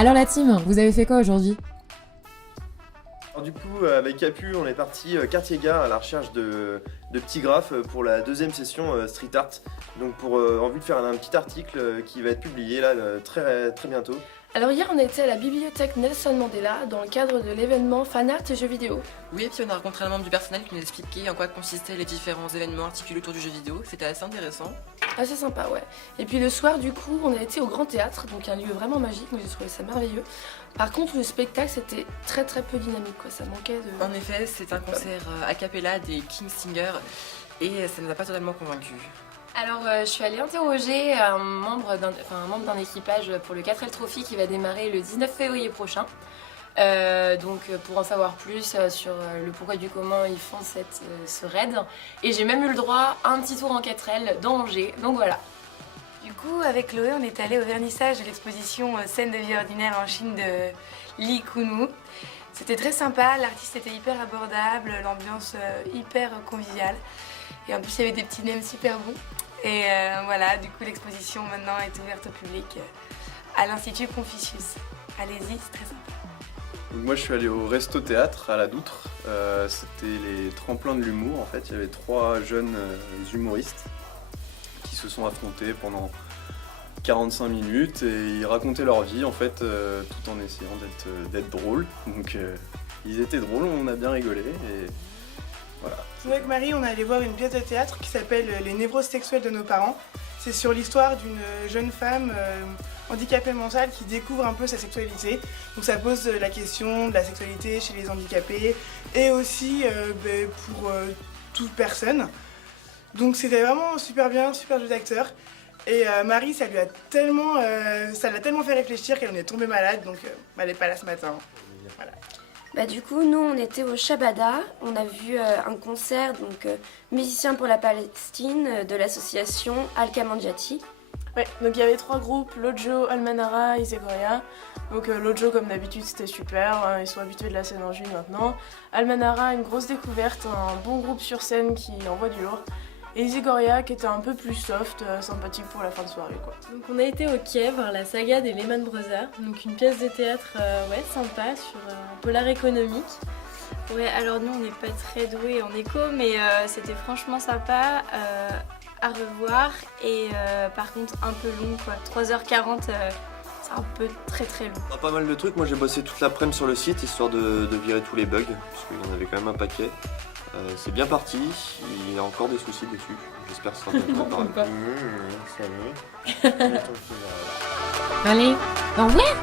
Alors la team, vous avez fait quoi aujourd'hui? Alors du coup, avec Capu, on est parti quartier gare à la recherche de petits graphes pour la deuxième session street art. Donc en vue de faire un petit article qui va être publié là très bientôt. Alors hier on était à la bibliothèque Nelson Mandela dans le cadre de l'événement Fan Art et Jeux vidéo. Oui, et puis on a rencontré un membre du personnel qui nous expliquait en quoi consistaient les différents événements articulés autour du jeu vidéo. C'était assez intéressant. Assez sympa, ouais. Et puis le soir du coup on a été au Grand Théâtre, donc un lieu vraiment magique, moi j'ai trouvé ça merveilleux. Par contre le spectacle c'était très peu dynamique quoi, ça manquait de... En effet, c'est un concert a cappella des King Singers et ça ne nous a pas totalement convaincus. Alors je suis allée interroger un membre d'un équipage pour le 4L Trophy qui va démarrer le 19 février prochain. Pour en savoir plus sur le pourquoi du comment ils font ce raid. Et j'ai même eu le droit à un petit tour en 4L dans Angers, donc voilà. Du coup, avec Chloé, on est allé au vernissage de l'exposition Scènes de vie ordinaire en Chine de Li Kunwu. C'était très sympa, l'artiste était hyper abordable, l'ambiance hyper conviviale. Et en plus, il y avait des petits nems super bons. Et voilà, du coup, l'exposition maintenant est ouverte au public à l'Institut Confucius. Allez-y, c'est très sympa. Donc moi je suis allé au Resto Théâtre à la Doutre. C'était les tremplins de l'humour en fait. Il y avait 3 jeunes humoristes qui se sont affrontés pendant 45 minutes et ils racontaient leur vie en fait tout en essayant d'être drôles. Donc ils étaient drôles, on a bien rigolé et voilà. Avec Marie, on est allé voir une pièce de théâtre qui s'appelle Les névroses sexuelles de nos parents. C'est sur l'histoire d'une jeune femme handicapée mentale qui découvre un peu sa sexualité. Donc ça pose la question de la sexualité chez les handicapés et aussi pour toute personne. Donc c'était vraiment super bien, super jeu d'acteur. Et Marie, ça l'a tellement fait réfléchir qu'elle en est tombée malade, donc elle n'est pas là ce matin. Voilà. Bah, du coup, nous, on était au Shabada. On a vu un concert, musiciens pour la Palestine, de l'association Al-Kamandiati. Ouais, donc il y avait 3 groupes, Lojo, Almanara, Isegoria. Donc Lojo, comme d'habitude, c'était super, ils sont habitués de la scène en juillet maintenant. Almanara, une grosse découverte, un bon groupe sur scène qui envoie du lourd. Et Isegoria, qui était un peu plus soft, sympathique pour la fin de soirée, quoi. Donc on a été au Quai voir la saga des Lehman Brothers, donc une pièce de théâtre sympa sur un polar économique. Ouais, alors nous on n'est pas très doués en écho, mais c'était franchement sympa à revoir et par contre un peu long quoi, 3h40 c'est un peu très long. Pas mal de trucs, moi j'ai bossé toute l'après-midi sur le site histoire de virer tous les bugs, parce qu'il y en avait quand même un paquet. C'est bien parti, il y a encore des soucis dessus, j'espère que ça sera bien préparé. Allez, au revoir.